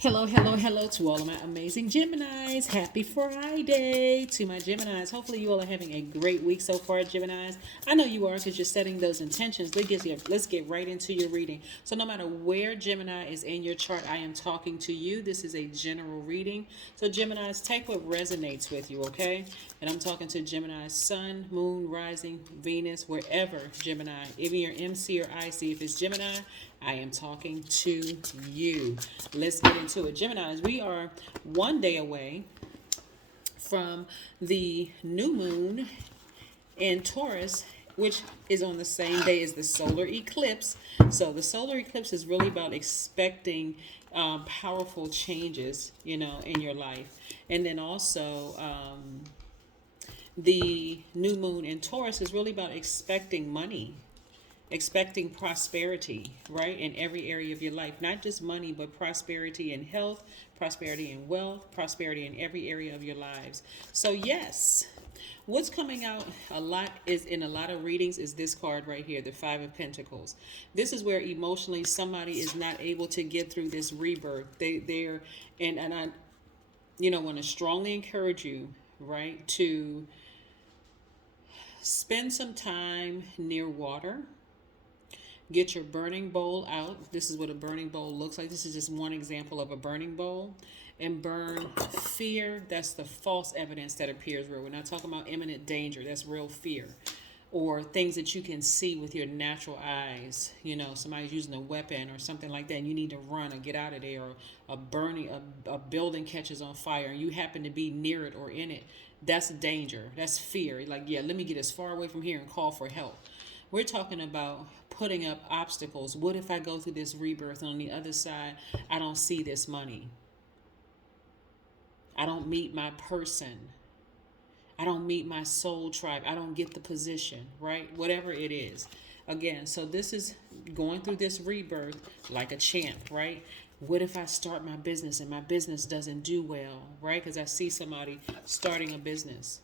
Hello, hello, hello to all of my amazing Geminis. Happy Friday to my Geminis. Hopefully, you all are having a great week so far, Geminis. I know you are because you're setting those intentions. Let's get right into your reading. So, no matter where Gemini is in your chart, I am talking to you. This is a general reading. So, Geminis, take what resonates with you, okay? And I'm talking to Gemini's Sun, Moon, Rising, Venus, wherever Gemini, even your MC or IC. If it's Gemini, I am talking to you. Let's get into it. Geminis, we are one day away from the new moon in Taurus, which is on the same day as the solar eclipse. So the solar eclipse is really about expecting powerful changes, in your life. And then also, the new moon in Taurus is really about expecting money, expecting prosperity, right, in every area of your life. Not just money, but prosperity in health, prosperity in wealth, prosperity in every area of your lives. So, yes, what's coming out a lot is in a lot of readings is this card right here, the Five of Pentacles. This is where emotionally somebody is not able to get through this rebirth. They're and I want to strongly encourage you, right, to spend some time near water. Get your burning bowl out. This is what a burning bowl looks like. This is just one example of a burning bowl. And burn fear. That's the false evidence that appears real. We're not talking about imminent danger. That's real fear. Or things that you can see with your natural eyes. Somebody's using a weapon or something like that, and you need to run or get out of there. Or a building catches on fire, and you happen to be near it or in it. That's danger. That's fear. Like, yeah, let me get as far away from here and call for help. We're talking about putting up obstacles. What if I go through this rebirth and on the other side, I don't see this money? I don't meet my person. I don't meet my soul tribe. I don't get the position, right? Whatever it is. Again, so this is going through this rebirth like a champ, right? What if I start my business and my business doesn't do well, right? Because I see somebody starting a business.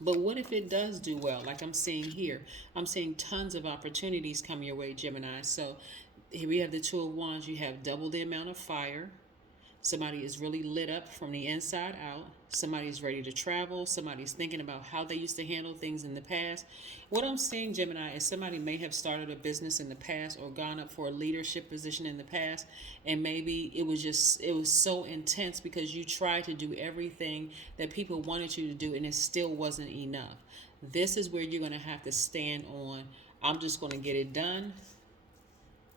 But what if it does do well, like I'm seeing here? I'm seeing tons of opportunities come your way, Gemini. So here we have the Two of Wands. You have double the amount of fire. Somebody is really lit up from the inside out. Somebody's ready to travel. Somebody's thinking about how they used to handle things in the past. What I'm seeing, Gemini, is somebody may have started a business in the past or gone up for a leadership position in the past. And maybe it was so intense because you tried to do everything that people wanted you to do and it still wasn't enough. This is where you're going to have to stand on, I'm just going to get it done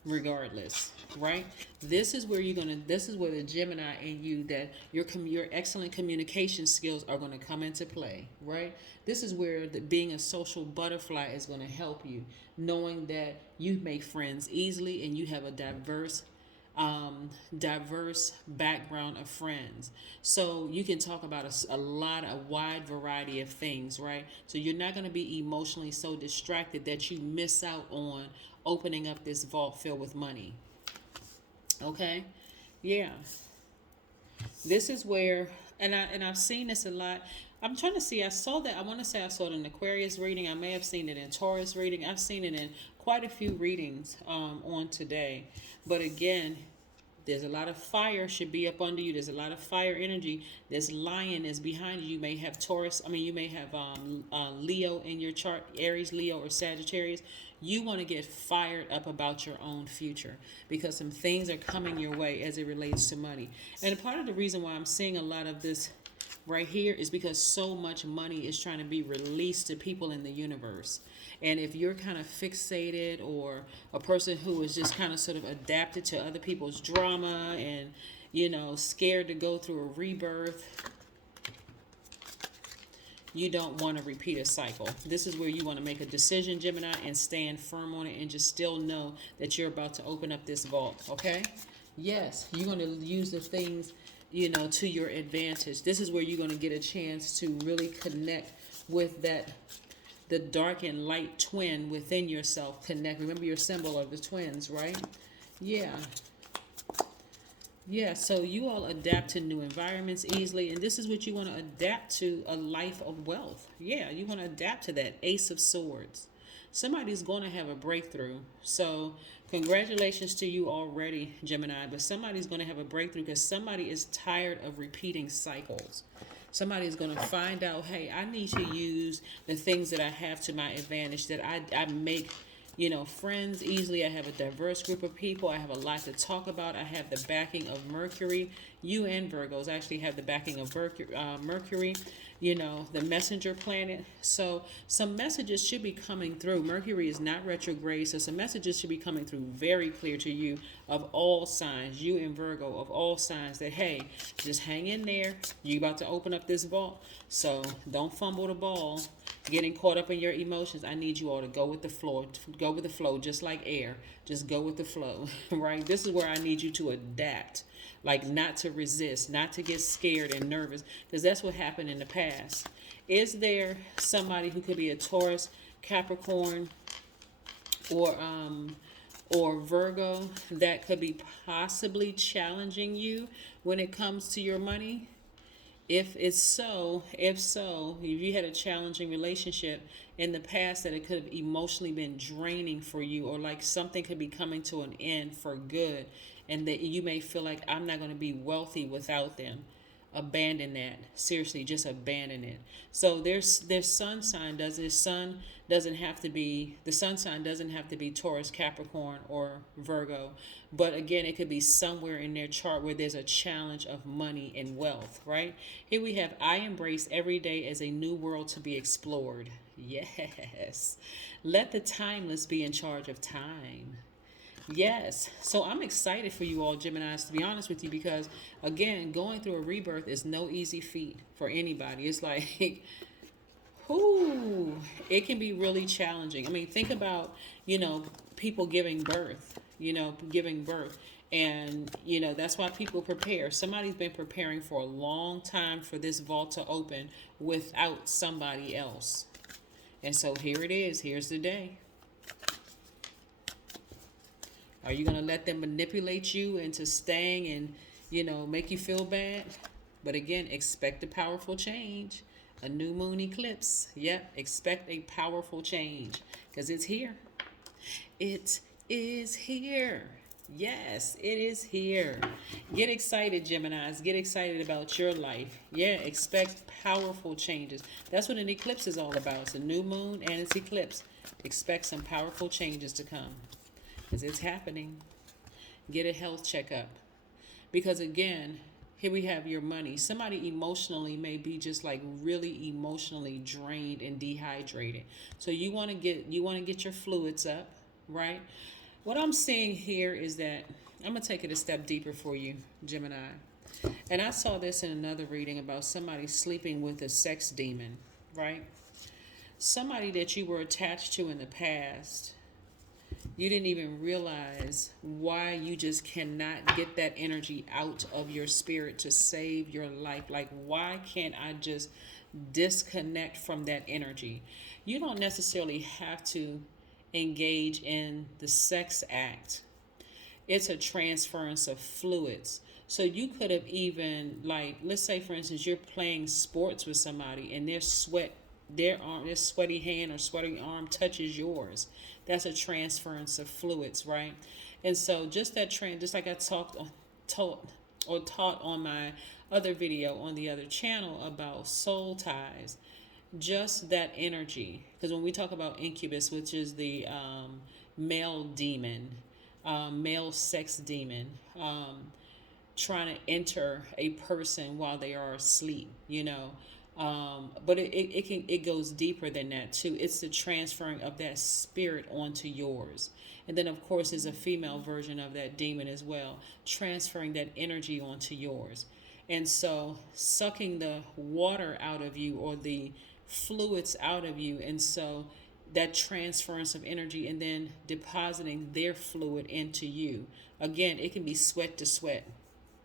regardless, right? This is where the Gemini in you, that your excellent communication skills are going to come into play, right? This is where being a social butterfly is going to help you, knowing that you make friends easily and you have a diverse background of friends. So you can talk about a wide variety of things, right? So you're not going to be emotionally so distracted that you miss out on opening up this vault filled with money. Okay? Yeah. This is where, I've seen this a lot. I'm trying to see. I want to say I saw it in Aquarius reading. I may have seen it in Taurus reading. I've seen it in quite a few readings on today. But again, there's a lot of fire should be up under you. There's a lot of fire energy. This lion is behind you. You may have you may have Leo in your chart, Aries, Leo, or Sagittarius. You want to get fired up about your own future because some things are coming your way as it relates to money. And a part of the reason why I'm seeing a lot of this right here is because so much money is trying to be released to people in the universe. And if you're kind of fixated or a person who is just kind of sort of adapted to other people's drama and, scared to go through a rebirth, you don't want to repeat a cycle. This is where you want to make a decision, Gemini, and stand firm on it and just still know that you're about to open up this vault, okay? Yes, you're going to use the things, to your advantage. This is where you're going to get a chance to really connect with the dark and light twin within yourself. Connect. Remember your symbol of the twins, right? Yeah. Yeah, so you all adapt to new environments easily, and this is what you want to adapt to, a life of wealth. Yeah, you want to adapt to that. Ace of Swords. Somebody's going to have a breakthrough. So, congratulations to you already, Gemini. But somebody's going to have a breakthrough because somebody is tired of repeating cycles. Somebody's going to find out, hey, I need to use the things that I have to my advantage, that I make, friends easily. I have a diverse group of people. I have a lot to talk about. I have the backing of Mercury. You and Virgos actually have the backing of Mercury, the messenger planet. So some messages should be coming through. Mercury is not retrograde, so some messages should be coming through very clear to you of all signs, you and Virgo, of all signs, that, hey, just hang in there. You about to open up this vault, so don't fumble the ball. Getting caught up in your emotions. I need you all to go with the flow. Go with the flow, just like air. Just go with the flow, right? This is where I need you to adapt, like not to resist, not to get scared and nervous, because that's what happened in the past. Is there somebody who could be a Taurus, Capricorn, or Virgo that could be possibly challenging you when it comes to your money? If you had a challenging relationship in the past, that it could have emotionally been draining for you, or like something could be coming to an end for good, and that you may feel like, I'm not going to be wealthy without them. Abandon that. Seriously, just abandon it. So their sun sign doesn't have to be Taurus, Capricorn, or Virgo. But again, it could be somewhere in their chart where there's a challenge of money and wealth, right? Here we have, I embrace every day as a new world to be explored. Yes. Let the timeless be in charge of time. Yes. So I'm excited for you all, Geminis, to be honest with you, because again, going through a rebirth is no easy feat for anybody. It's like, whoo, it can be really challenging. I mean, think about, people giving birth, And, that's why people prepare. Somebody's been preparing for a long time for this vault to open without somebody else. And so here it is. Here's the day. Are you going to let them manipulate you into staying and, make you feel bad? But again, expect a powerful change. A new moon eclipse. Yep, expect a powerful change because it's here. It is here. Yes, it is here. Get excited, Geminis. Get excited about your life. Yeah, expect powerful changes. That's what an eclipse is all about. It's a new moon and it's eclipse. Expect some powerful changes to come. Because it's happening. Get a health checkup. Because again, here we have your money. Somebody emotionally may be just like really emotionally drained and dehydrated. So you want to get your fluids up, right? What I'm seeing here is that I'm going to take it a step deeper for you, Gemini. And I saw this in another reading about somebody sleeping with a sex demon, right? Somebody that you were attached to in the past. You didn't even realize why you just cannot get that energy out of your spirit to save your life. Like, why can't I just disconnect from that energy? You don't necessarily have to engage in the sex act. It's a transference of fluids. So you could have even, like, let's say, for instance, you're playing sports with somebody and their sweaty hand or sweaty arm touches yours. That's a transference of fluids, right? And so just like I taught on my other video on the other channel about soul ties, just that energy. Because when we talk about incubus, which is the male demon, male sex demon, trying to enter a person while they are asleep, but it goes deeper than that too. It's the transferring of that spirit onto yours. And then of course there's a female version of that demon as well, transferring that energy onto yours. And so sucking the water out of you or the fluids out of you, and so that transference of energy and then depositing their fluid into you. Again, it can be sweat to sweat,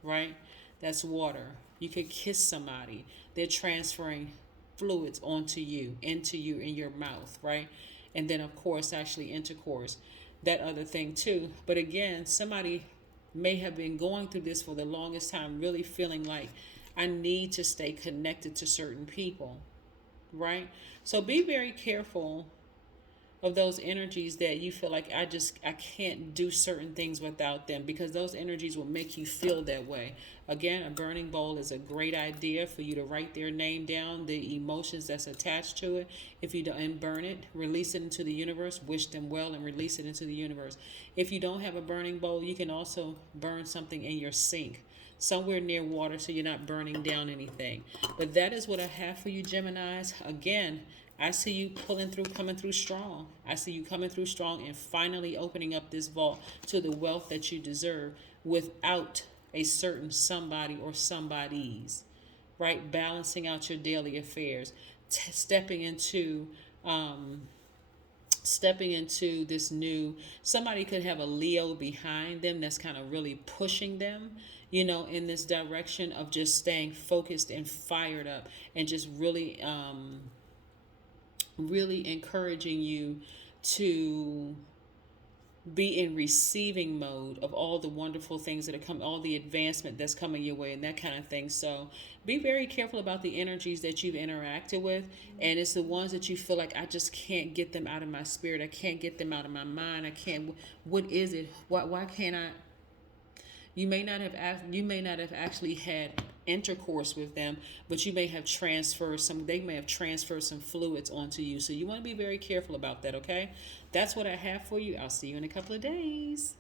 right? That's water. You could kiss somebody. They're transferring fluids onto you, into you, in your mouth, right? And then, of course, actually intercourse, that other thing too. But again, somebody may have been going through this for the longest time, really feeling like, I need to stay connected to certain people, right? So be very careful of those energies that you feel like I can't do certain things without them, because those energies will make you feel that way. Again, a burning bowl is a great idea for you to write their name down, the emotions that's attached to it. If you don't, and burn it, release it into the universe, wish them well and release it into the universe. If you don't have a burning bowl, you can also burn something in your sink, somewhere near water, so you're not burning down anything. But that is what I have for you, Geminis. Again, I see you pulling through, coming through strong. I see you coming through strong and finally opening up this vault to the wealth that you deserve without a certain somebody or somebodies, right? Balancing out your daily affairs, um, stepping into this new, somebody could have a Leo behind them that's kind of really pushing them, in this direction of just staying focused and fired up, and just really encouraging you to be in receiving mode of all the wonderful things that are coming, all the advancement that's coming your way, and that kind of thing. So be very careful about the energies that you've interacted with. And it's the ones that you feel like, I just can't get them out of my spirit. I can't get them out of my mind. I can't. What is it? Why can't I? You may not have actually had intercourse with them, but you may have transferred some. They may have transferred some fluids onto you. So you want to be very careful about that. Okay, that's what I have for you. I'll see you in a couple of days.